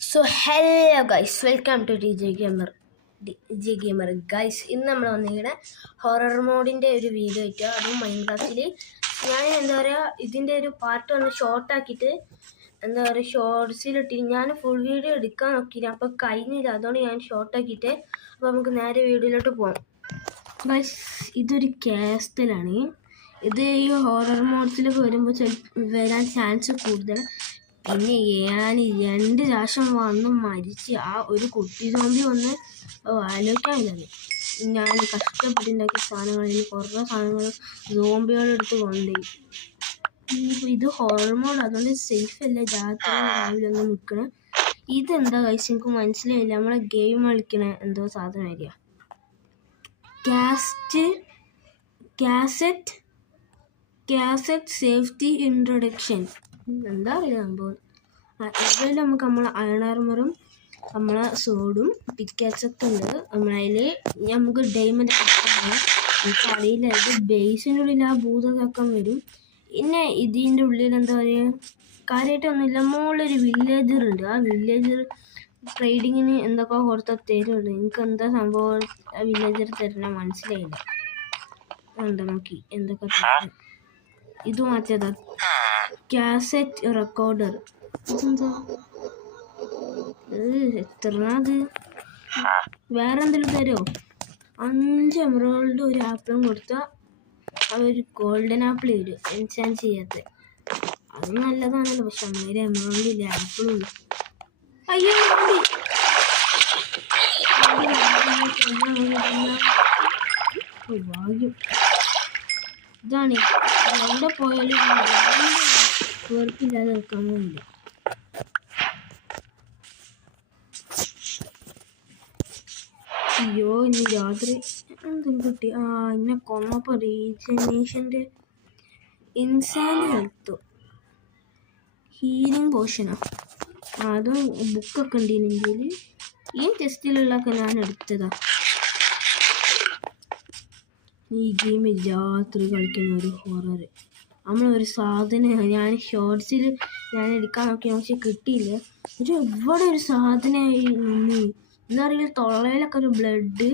So hello guys, welcome to DJ Gamer guys. ഇന്ന് നമ്മൾ വന്നിങ്ങനെ ഹൊറർ മോഡിൻ്റെ ഒരു വീഡിയോ ഇട്ടോ, അതും മൈൻക്രാഫ്റ്റിൽ ഞാൻ എന്താ പറയുക ഇതിൻ്റെ ഒരു പാർട്ട് ഒന്ന് ഷോർട്ടാക്കിയിട്ട് എന്താ പറയുക ഷോർട്സിലിട്ട് ഞാൻ ഫുൾ വീഡിയോ എടുക്കാൻ നോക്കിയില്ല, അപ്പോൾ കഴിഞ്ഞില്ല. അതുകൊണ്ട് ഞാൻ ഷോർട്ടാക്കിയിട്ട് അപ്പോൾ നമുക്ക് നേരെ വീഡിയോയിലോട്ട് പോകാം ഗൈസ്. ഇതൊരു കാസ്റ്റലാണ്. ഇത് ഈ ഹൊറർ മോഡ്സിലൊക്കെ വരുമ്പോൾ വരാൻ ചാൻസ് കൂടുതൽ. പിന്നെ ഞാൻ 2 പ്രാവശ്യം വന്ന് മരിച്ച് ആ ഒരു കുട്ടി സോംബി വന്ന് ആലോചിക്കാനില്ലത്. ഞാൻ കഷ്ടപ്പെട്ടുണ്ടാക്കിയ സാധനങ്ങളിൽ കുറേ സാധനങ്ങൾ സോംബികളെടുത്ത് കൊണ്ടുപോയി. ഇത് ഹൊറർ മോഡ്, അതുകൊണ്ട് സേഫ് അല്ല. രാവിലെ ഒന്ന് നിൽക്കണം. ഇതെന്താ കഴിച്ച് എനിക്ക് മനസ്സിലായില്ല. നമ്മളെ ഗെയിം കളിക്കണ എന്തോ സാധനമായിരിക്കാം. കാസറ്റ് സേഫ്റ്റി ഇൻട്രൊഡക്ഷൻ എന്താ പറയുക സംഭവം. അതിൽ നമുക്ക് നമ്മളെ അയൺ ആർമറും നമ്മളെ സോഡും പിക്കാച്ചൊക്കെ ഉണ്ട്. നമ്മളതിൽ നമുക്ക് ഡയമണ്ട് എനിക്ക് അറിയില്ല. ഇത് ബേസിൻ്റെ ഉള്ളിൽ ആ ഭൂതമൊക്കെ വരും. പിന്നെ ഇതിൻ്റെ ഉള്ളിൽ എന്താ പറയുക കാര്യമായിട്ടൊന്നുമില്ല. മുകളിലൊരു വില്ലേജർ ഉണ്ട്. ആ വില്ലേജർ ട്രേഡിങ്ങിന് എന്തൊക്കെ കൊടുത്ത തരുന്നുണ്ട്. എനിക്ക് എന്താ സംഭവം ആ വില്ലേജർ തരുന്ന മനസ്സിലായില്ല. ഉണ്ട് നോക്കി എന്തൊക്കെ ഇത് മാറ്റിയതാ. കാസറ്റ് റെക്കോർഡർ ഇതെന്താ എത്ര അത് വേറെ എന്തെങ്കിലും തരുമോ? 5 എമറോൾഡ് ഒരു ആപ്പിളും കൊടുത്താൽ ഒരു ഗോൾഡൻ ആപ്പിൾ വരും എൻചാൻസ് ചെയ്യാത്ത. അത് നല്ലതാണല്ലോ. പക്ഷെ അമ്മേരെ എമറോൾഡ് ഇല്ല, ആപ്പിളും ഇല്ല. അയ്യോ ഭാഗ്യം. ഇതാണ് എവിടെ പോയാലും വെറുപ്പില്ലാതെ നിൽക്കാനില്ല. അയ്യോ ഇനി രാത്രി എന്തും കിട്ടി. എന്നെ കൊന്നപ്പോൾ റീജനേഷൻ്റെ ഇൻസാൻ ഹെൽത്ത് ഹീലിംഗ് പോഷനോ അതും ബുക്കൊക്കെ ഉണ്ട് ഇന്ത്യയിൽ. ഈ ടെസ്റ്റിലുള്ളതൊക്കെ ഞാൻ എടുത്തതാ. ഈ ഗെയിമിൽ രാത്രി കളിക്കുന്ന ഒരു ഹൊറർ. നമ്മളൊരു സാധനം ഞാൻ ഷോർട്സിൽ ഞാൻ എടുക്കാൻ നോക്കി, പക്ഷെ കിട്ടിയില്ല. ഇവിടെ ഒരു സാധനമായി നിന്ന് എന്താ പറയുക, തൊള്ളയിലൊക്കെ ഒരു ബ്ലഡ്.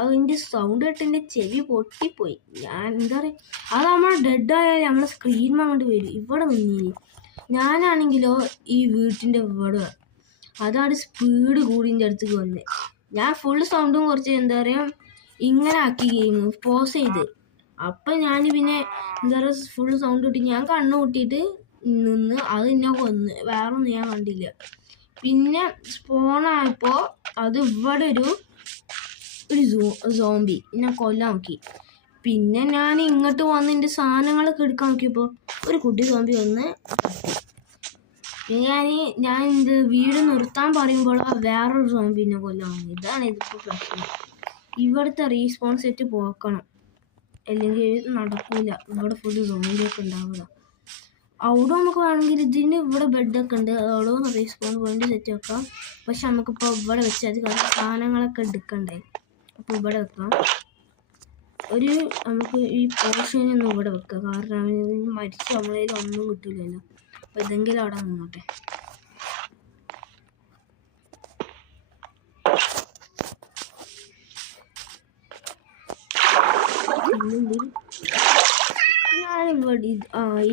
അതിൻ്റെ സൗണ്ട് കേട്ട് എൻ്റെ ചെവി പൊട്ടിപ്പോയി. ഞാൻ എന്താ പറയുക, അത് നമ്മൾ ഡെഡായാലും നമ്മളെ സ്ക്രീൻ അങ്ങോട്ട് വരും. ഇവിടെ നിന്നിനി ഞാനാണെങ്കിലോ ഈ വീട്ടിൻ്റെ ഇവിടെ അതാണ് സ്പീഡ് കൂടിൻ്റെ അടുത്തേക്ക് വന്നത്. ഞാൻ ഫുൾ സൗണ്ടും കുറച്ച് എന്താ പറയുക ഇങ്ങനെ ആക്കി ഗെയിം പോസ് ചെയ്ത്. അപ്പം ഞാൻ പിന്നെ എന്താ പറയുക ഫുൾ സൗണ്ട് കിട്ടി. ഞാൻ കണ്ണ് കൂട്ടിയിട്ട് നിന്ന് അത് എന്നെ കൊന്ന്. വേറെ ഒന്നും ഞാൻ കണ്ടില്ല. പിന്നെ സ്പോണായപ്പോൾ അത് ഇവിടെ ഒരു സോംബി എന്നെ കൊല്ലാൻ നോക്കി. പിന്നെ ഞാൻ ഇങ്ങോട്ട് വന്ന് എൻ്റെ സാധനങ്ങളൊക്കെ എടുക്കാൻ നോക്കിയപ്പോൾ ഒരു കുട്ടി സോംബി വന്ന്. ഞാൻ ഇത് വീട് നിർത്താൻ പറയുമ്പോൾ വേറൊരു സോംബി എന്നെ കൊല്ലാൻ വന്നു. ഇതാണ് ഇതിപ്പോൾ പ്രശ്നം. ഇവിടുത്തെ റീസ്പോൺസ് സെറ്റ് പോക്കണം, അല്ലെങ്കിൽ നടക്കില്ല. ഇവിടെ ഫുള്ള് സോംബിയൊക്കെ ഉണ്ടാവുക. അവിടെ നമുക്ക് വേണമെങ്കിൽ ഇതിന് ഇവിടെ ബെഡൊക്കെ ഉണ്ട്, അവിടെ റീസ്പോൺ പോയിന്റ് സെറ്റ് വെക്കാം. പക്ഷെ നമുക്കിപ്പോൾ ഇവിടെ വെച്ചാൽ കാരണം സാധനങ്ങളൊക്കെ എടുക്കണ്ടേ. അപ്പോൾ ഇവിടെ വെക്കാം. നമുക്ക് ഈ പോർഷനൊന്നും ഇവിടെ വെക്കാം, കാരണം മരിച്ച് നമ്മളതിൽ ഒന്നും കിട്ടില്ലല്ലോ. അപ്പോൾ ഇതെങ്കിലും അവിടെ നിന്നോട്ടെ.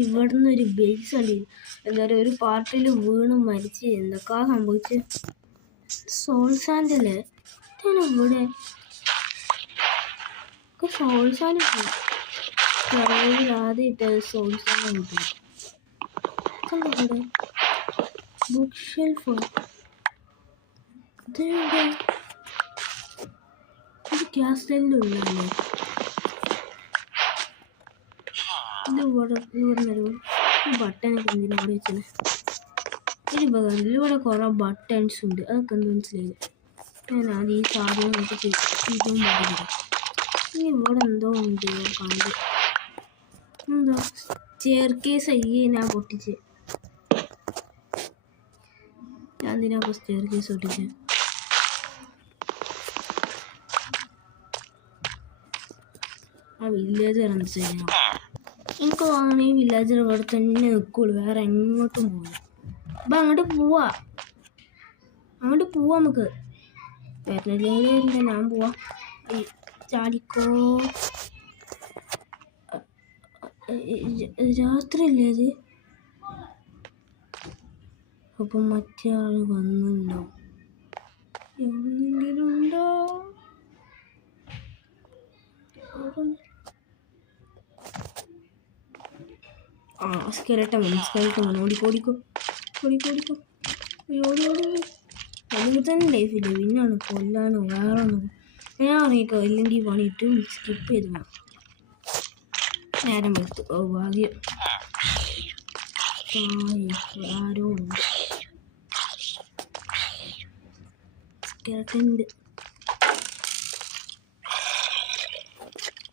ഇവിടുന്ന് ഒരു ബേസ് ഉണ്ട്. എന്താ പറയുക ഒരു പാർട്ടിൽ വീണ് മരിച്ച് എന്തൊക്കെ സംഭവിച്ച്. സോൾ സാൻഡല്ലേ ഇവിടെ സോൾ സാൻഡ് ആദ്യമായിട്ട് സോൾ സാൻഡ് കിട്ടും. ബുക്ക് ഷെൽഫ് ഇത് ഗ്യാസ് ടെല്ലുള്ളല്ലേ. ഇത് ഇവിടെ ബട്ടനൊക്കെ എന്തിനാ അവിടെ വെച്ചത്? ഒരു ഉപകാരം ഇവിടെ കുറേ ബട്ടൺസ് ഉണ്ട്, അതൊക്കെ എന്ത് മനസ്സിലായില്ല. ഞാൻ ആദ്യം ഈ സാധനം നോക്കി ഇതും പറ്റില്ല. ഇനി ഇവിടെ എന്തോ ഉണ്ട് കണ്ട്. എന്തോ സ്റ്റെയർ കേസ് അയ്യേ ഞാൻ പൊട്ടിച്ച്. ഞാൻ എന്തിനാ സ്റ്റെയർ കേസ് പൊട്ടിച്ച്? ആ വില്ലേജ് എന്ത് ചെയ്യണം? എനിക്ക് തോന്നുന്നു ഈ വില്ലേജർ ഇവിടെ തന്നെ നിൽക്കുള്ളൂ, വേറെ എങ്ങോട്ടും പോകില്ല. അപ്പം അങ്ങോട്ട് പോവാ. അങ്ങോട്ട് പോവാം നമുക്ക്. വരുന്നില്ലെങ്കിൽ ഞാൻ പോവാം. ചാടിക്കോ. രാത്രിയല്ലേ അത്? അപ്പം മറ്റേ ആള് വന്നുണ്ടോ? എവിടെന്നെങ്കിലും ഉണ്ടോ? സ്കെലട്ടൻ ഓടിക്കോ. എനിക്ക് തന്നെ ലൈഫില്ല, പിന്നാണ് കൊല്ലാനോ വേറെ ഒന്നും. ഞാൻ അറിയിക്കോ ഇല്ലെങ്കിൽ പണിയിട്ട് സ്കിപ്പ് ചെയ്തു നേരം വെച്ചു. ഭാഗ്യം ആരോ ഉണ്ട്. സ്കെലട്ടൻ ഉണ്ട്.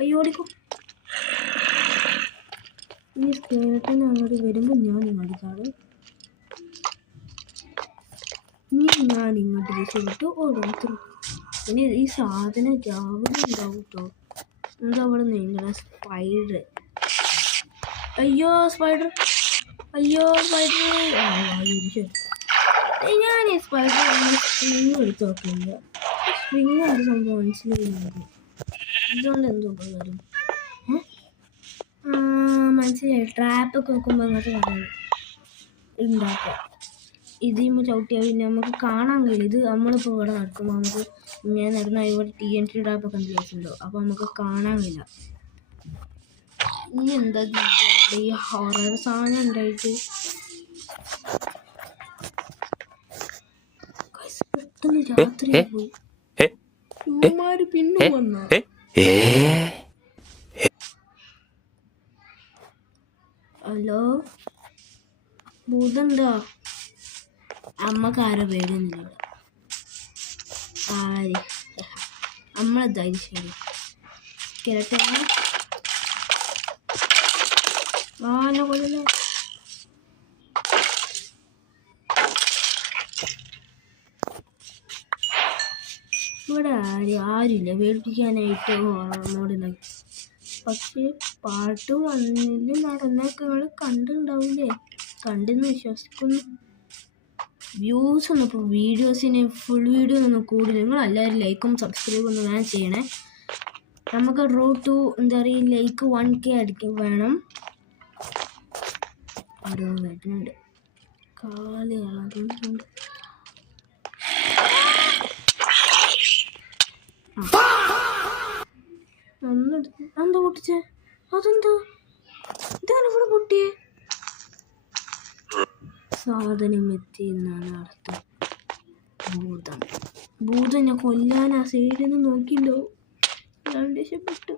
അയ്യോ ഓടിക്കോ. ഈ സ്കെലട്ടൻ അങ്ങോട്ട് വരുമ്പോൾ ഞാൻ ഇങ്ങോട്ട് രക്ഷപ്പെട്ടു ഓരോരുത്തർ. പിന്നെ ഈ സാധനം രാവിലെ ഉണ്ടാവും കേട്ടോ. എന്താ അവിടെ നീങ്ങണ സ്പൈഡർ. അയ്യോ സ്പൈഡർ. ഞാൻ ഈ സ്പൈഡർ സ്പ്രിങ് എടുത്ത് നോക്കില്ല. സ്പ്രിങ് എന്ത് സംഭവം മനസ്സിലായില്ല. ഇതുകൊണ്ട് എന്തോ ഉപകാരം മനസ്സിലായി. ട്രാപ്പൊക്കെ നോക്കുമ്പോൾ അങ്ങോട്ട് ഉണ്ടാക്കാം. ഇതിമ്മ ചവിട്ടിയാൽ പിന്നെ നമുക്ക് കാണാൻ കഴിയില്ല. ഇത് നമ്മളിപ്പോൾ ഇവിടെ നടക്കുമ്പോൾ നമുക്ക് ഇങ്ങനെ നടന്ന ഇവിടെ TNT ട്രാപ്പൊക്കെ കണ്ടിട്ടുണ്ടോ? അപ്പോൾ നമുക്ക് കാണാൻ കഴിയില്ല. ഇനി എന്താ ഈ ഹൊറർ സാധനം ഉണ്ടായിട്ട് പെട്ടെന്ന് രാത്രി പോയി. ഇവന്മാര് പിന്നെ വന്നോ? ഹലോ ഭൂതണ്ടോ? അമ്മക്കാരോ പേടിയൊന്നുമില്ല. നമ്മളെ ധൈര്യം കേട്ടെ. കൊല്ലല്ലോ. ഇവിടെ ആരുമില്ല പേടിപ്പിക്കാനായിട്ട് മോഡുണ്ടാക്കി. പക്ഷേ പാട്ട് വന്നില് നടന്നൊക്കെ നിങ്ങൾ കണ്ടിട്ടുണ്ടാവില്ലേ? കണ്ടെന്ന് വിശ്വസിക്കുന്നു. വ്യൂസ് ഒന്നും ഇപ്പോൾ വീഡിയോസിന് ഫുൾ വീഡിയോ ഒന്നും കൂടുതൽ നിങ്ങളെല്ലാവരും ലൈക്കും സബ്സ്ക്രൈബും ഒന്നും ഞാൻ ചെയ്യണേ. നമുക്ക് റോഡ് ടു എന്താ പറയുക ലൈക്ക് 1K അടിക്കും വേണം. ഓരോ വരുന്നുണ്ട് കാലുകളുണ്ട്. എന്താ പൊട്ടിച്ചേ? അതെന്താ ഇതാണ് ഇവിടെ പൊട്ടിയേ? സാധനം എത്തി എന്നാണ് അർത്ഥം. ഭൂതം ഞാൻ കൊല്ലാൻ ആ സൈഡിൽ നിന്ന് നോക്കിണ്ടോ? ഞാൻ രക്ഷപ്പെട്ടു.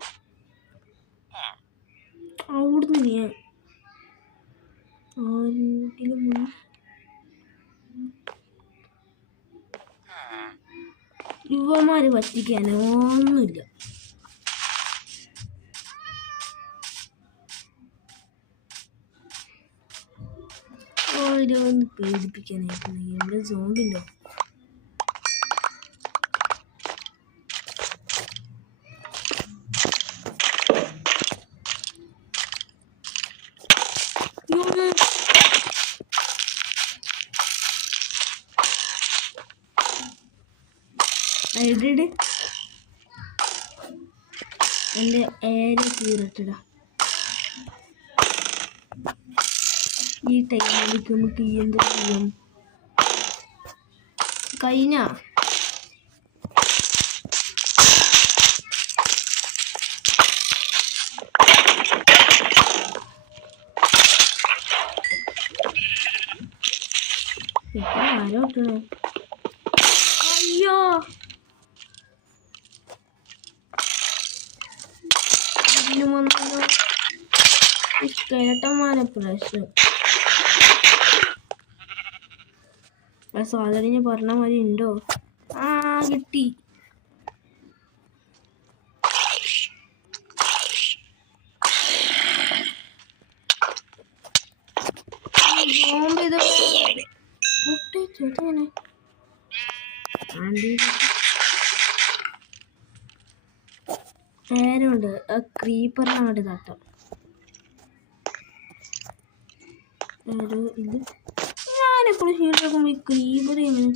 അവിടുന്ന് ഞാൻ ആരെങ്കിലും യുവമാര് പറ്റിക്കാനൊന്നുമില്ല. ഓരോന്ന് പേടിപ്പിക്കാനായിട്ട് ഇവിടെ സോംബിണ്ടോ? എൻ്റെ ഏരിയ തീരട്ടടാ. ഈ ടൈമിലേക്ക് നമുക്ക് എന്ത് ചെയ്യാം? കഴിഞ്ഞ ആരോട്ടണേ? അയ്യോ കേട്ടന്മാരെ പ്രശ്നം. സാധാരണ പറഞ്ഞ മാതിരി ഉണ്ടോ? കിട്ടി. നേരമുണ്ട് ക്രീപ്പറിനങ്ങോട്ട് തട്ടാം. ഇത് ഞാനെപ്പോഴും ഷീൽഡൊക്കെ ക്രീപ്പർ ചെയ്യുന്നു.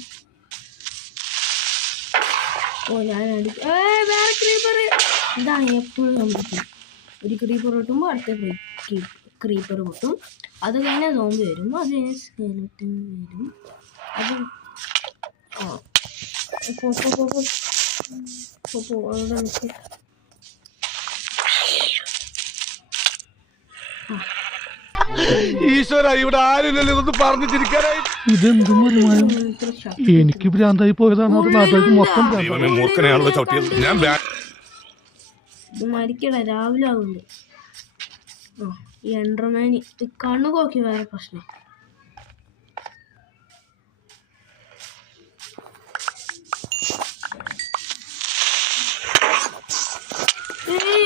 ഓ ഞാൻ വേറെ ക്രീപ്പർ. ഇതാണ് എപ്പോഴും സംഭവിക്കുന്നത്. ഒരു ക്രീപ്പർ കിട്ടുമ്പോൾ അടുത്ത ക്രീപ്പർ പൊട്ടും. അത് കഴിഞ്ഞാൽ സോംബി വരും. അത് കഴിഞ്ഞാൽ സ്കെലറ്റൻ വരും. അത് ഈശ്വര, ഇവിടെ ആരില്ലല്ലോ ഇതൊന്ന് പറഞ്ഞു ചിരിക്കാനായി. ഇതെന്തും എനിക്ക് ഭ്രാന്തായി പോയതാണ്. അത് നാട്ടിലേക്ക് മൊത്തം മൂർഖനെയാണല്ലോ ചവിട്ടിയത്. ഞാൻ ഇത് മരിക്കട രാവിലെ ആവുന്നുണ്ട്. ഈ എൻഡർമാനി കണ്ണു നോക്കി വേറെ പ്രശ്നം.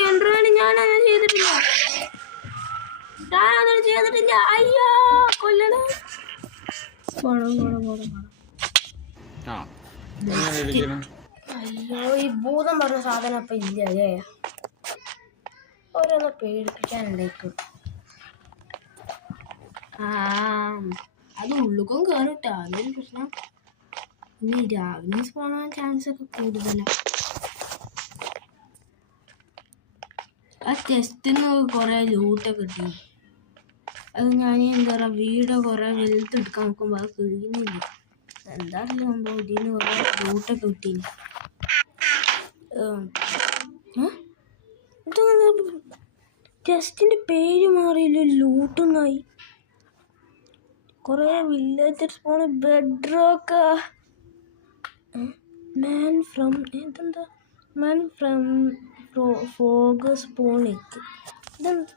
എൻഡർമാനി ഞാനങ്ങനെ ചെയ്തിട്ടില്ല. അയ്യോ കൊല്ലണ. അയ്യോ ഈ ഭൂതം പറഞ്ഞ സാധനം അപ്പൊ ഇല്ല അല്ലേ? ഓരോന്ന് പേടിപ്പിക്കാനുണ്ടേക്കും. അത് ഉള്ളുക്കും കയറിട്ടാ, അതൊരു പ്രശ്നം. ഇനി രാവിലെ പോകാൻ ചാൻസ് ഒക്കെ കൂടുതലാണ്. ആ ടെസ്റ്റിന് കുറെ ലൂട്ടൊക്കെ കിട്ടി. അത് ഞാൻ എന്താ പറയുക, വീട് കുറെ വലുതെടുക്കാൻ നോക്കുമ്പോൾ അത് കഴിയുന്നില്ല. എന്താറില്ല സംഭവം. ഇതിന് കുറെ ലൂട്ടൊക്കെ കിട്ടീന്. ടെസ്റ്റിന്റെ പേര് മാറിയില്ല, ലൂട്ടൊന്നായി. കുറെ വില്ലേജേഴ്സ് പോണ ബെഡ്റോക്ക് മാൻ ഫ്രം എന്തെന്താ മാൻ ഫ്രം ഫോഗസ് പോണിക്ക്. ഇതെന്താ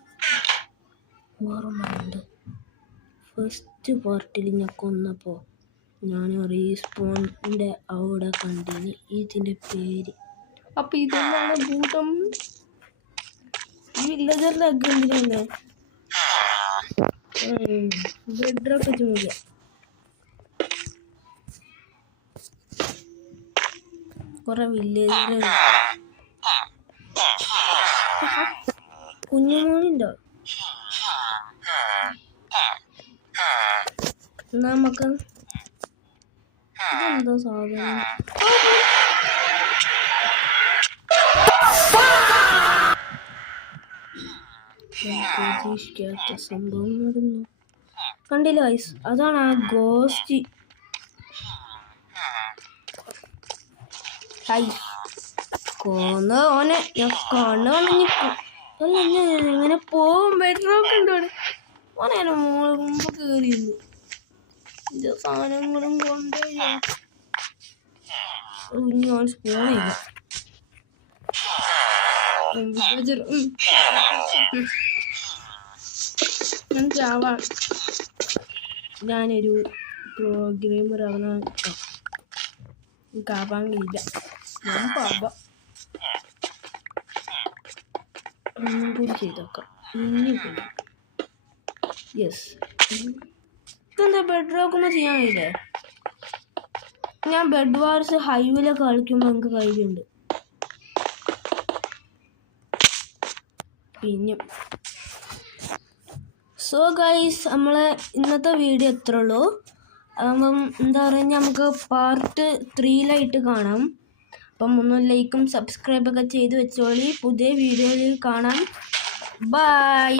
ഓർമ്മയുണ്ട്, ഫസ്റ്റ് പാർട്ടിൽ ഞാൻ കൊന്നപ്പോൾ ഞാൻ റീസ്പോണിൻ്റെ അവിടെ കണ്ടിന് ഇതിൻ്റെ പേര്. അപ്പം ഇതെന്താണ് ഭൂതം? ഈ വില്ലേജറിൻ്റെ അഗ് എന്തിനാണ് ബെഡ്റൊക്കെ ചൂടിയ? കുറെ വില്ലേജർ കുഞ്ഞുമോനുണ്ടോ? നമുക്ക് ഇതെന്തോ സാധനം. പ്രതീക്ഷിക്കാത്ത സംഭവം നടന്നു. കണ്ടില്ല ഐസ്, അതാണ് ആ ഗോസ്റ്റ്. കൊന്ന ഓനെ ഞാൻ കണ്ണു അല്ല, ഞാൻ എങ്ങനെ പോവും? ബെഡ്റോക്ക് ഉണ്ടോ ഓനെ? മുമ്പ് കയറിയിരുന്നു. ഇത് സാധനങ്ങളും കൊണ്ട് ഞാൻ സ്പൂണില്ല. ഞാനൊരു പ്രോഗ്രാമർ ആവാൻ ആവാൻ കഴിയില്ല. ഞാൻ പാപ ഒന്നും കൂടി ചെയ്തേക്കാം. യെസ്, ഇതെന്താ ബെഡ്റോക്കൊന്നും ചെയ്യാൻ കഴിയില്ലേ? ഞാൻ ബെഡ് വാർസ് ഹൈവേയിലെ കളിക്കുമ്പോൾ എനിക്ക് കഴിയുന്നുണ്ട്. പിന്നെ സോ ഗൈസ്, നമ്മളെ ഇന്നത്തെ വീഡിയോ എത്ര ഉള്ളൂ. അപ്പം എന്താ പറയുക, നമുക്ക് പാർട്ട് 3 കാണാം. അപ്പം ഒന്ന് ലൈക്കും സബ്സ്ക്രൈബൊക്കെ ചെയ്ത് വെച്ചോളി. പുതിയ വീഡിയോയിൽ കാണാം. ബൈ.